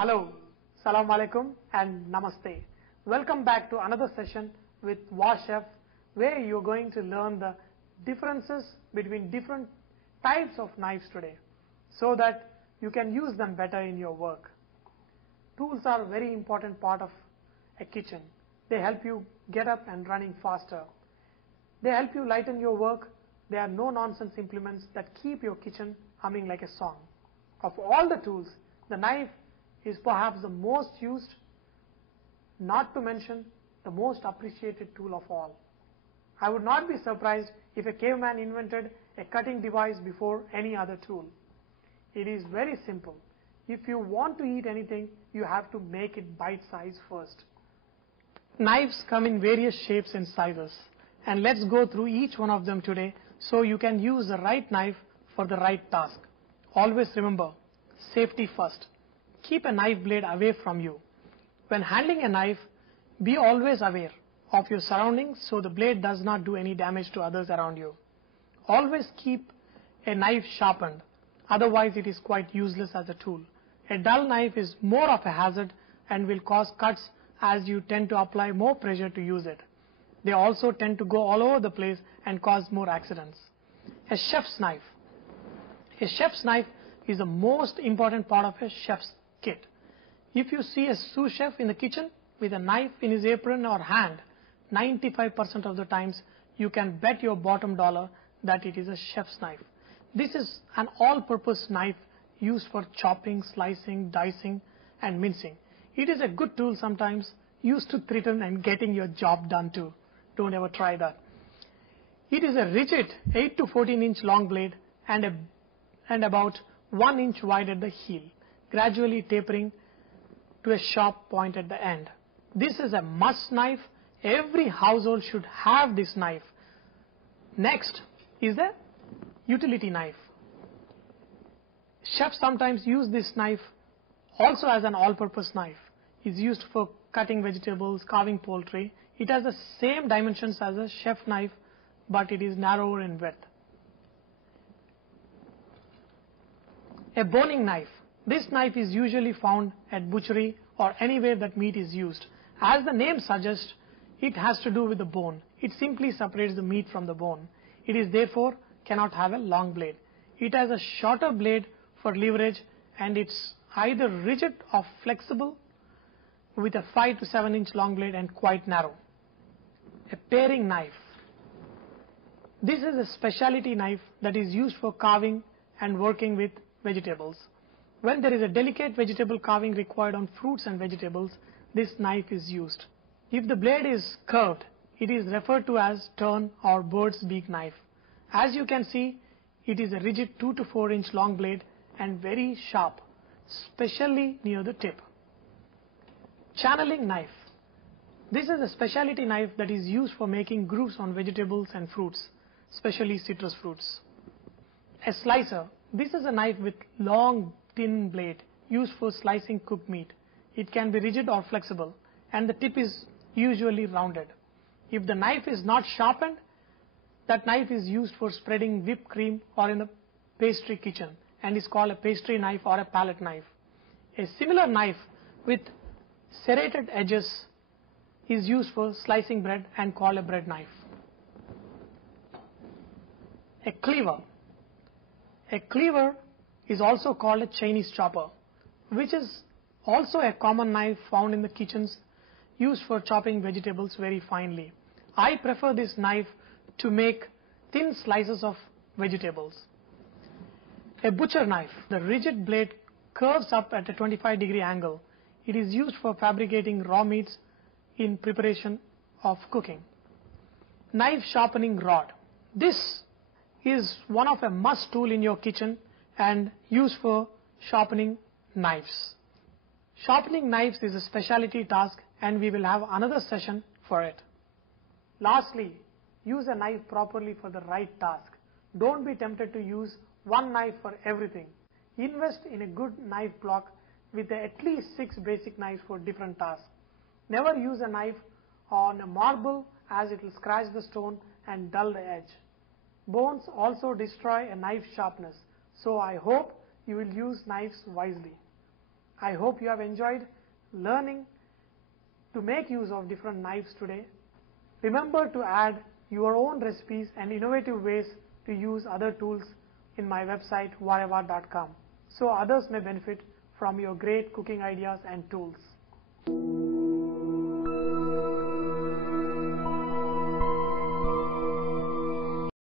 Hello, Salam Alaikum and Namaste. Welcome back to another session with Vahchef, where you're going to learn the differences between different types of knives today so that you can use them better in your work. Tools are a very important part of a kitchen. They help you get up and running faster. They help you lighten your work. They are no-nonsense implements that keep your kitchen humming like a song. Of all the tools, the knife is perhaps the most used, not to mention the most appreciated tool of all. I would not be surprised if a caveman invented a cutting device before any other tool. It is very simple. If you want to eat anything, you have to make it bite-sized first. Knives come in various shapes and sizes, and let's go through each one of them today so you can use the right knife for the right task. Always remember, safety first. Keep a knife blade away from you. When handling a knife, be always aware of your surroundings so the blade does not do any damage to others around you. Always keep a knife sharpened, otherwise it is quite useless as a tool. A dull knife is more of a hazard and will cause cuts as you tend to apply more pressure to use it. They also tend to go all over the place and cause more accidents. A chef's knife. A chef's knife is the most important part of a chef's kit. If you see a sous chef in the kitchen with a knife in his apron or hand, 95% of the times you can bet your bottom dollar that it is a chef's knife. This is an all-purpose knife used for chopping, slicing, dicing and mincing. It is a good tool sometimes, used to threaten and getting your job done too. Don't ever try that. It is a rigid 8 to 14 inch long blade and about 1 inch wide at the heel, gradually tapering to a sharp point at the end. This is a must knife. Every household should have this knife. Next is the utility knife. Chefs sometimes use this knife also as an all-purpose knife. It's used for cutting vegetables, carving poultry. It has the same dimensions as a chef knife, but it is narrower in width. A boning knife. This knife is usually found at butchery or anywhere that meat is used. As the name suggests, it has to do with the bone. It simply separates the meat from the bone. It is therefore cannot have a long blade. It has a shorter blade for leverage and it's either rigid or flexible with a 5 to 7 inch long blade and quite narrow. A paring knife. This is a specialty knife that is used for carving and working with vegetables. When there is a delicate vegetable carving required on fruits and vegetables, this knife is used. If the blade is curved, it is referred to as turn or bird's beak knife. As you can see, it is a rigid 2 to 4 inch long blade and very sharp, especially near the tip. Channeling knife. This is a specialty knife that is used for making grooves on vegetables and fruits, especially citrus fruits. A slicer. This is a knife with long, thin blade used for slicing cooked meat. It can be rigid or flexible, and the tip is usually rounded. If the knife is not sharpened, that knife is used for spreading whipped cream or in the pastry kitchen and is called a pastry knife or a palette knife. A similar knife with serrated edges is used for slicing bread and called a bread knife. A cleaver. A cleaver is also called a Chinese chopper, which is also a common knife found in the kitchens used for chopping vegetables very finely. I prefer this knife to make thin slices of vegetables. A butcher knife. The rigid blade curves up at a 25-degree angle. It is used for fabricating raw meats in preparation of cooking. Knife sharpening rod. This is one of a must tool in your kitchen and used for sharpening knives. Sharpening knives is a specialty task and we will have another session for it. Lastly, use a knife properly for the right task. Don't be tempted to use one knife for everything. Invest in a good knife block with at least 6 basic knives for different tasks. Never use a knife on a marble as it will scratch the stone and dull the edge. Bones also destroy a knife's sharpness, so I hope you will use knives wisely. I hope you have enjoyed learning to make use of different knives today. Remember to add your own recipes and innovative ways to use other tools in my website VahRehVah.com so others may benefit from your great cooking ideas and tools.